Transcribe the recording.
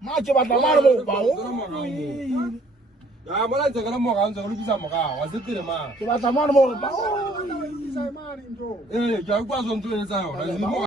Macho batamara mo ba o. Ya mala jagala mo kan jagala bisa mo ka wasitire ma. Batamara mo ba o. Eh, ya kwa zo ntu ne sa o.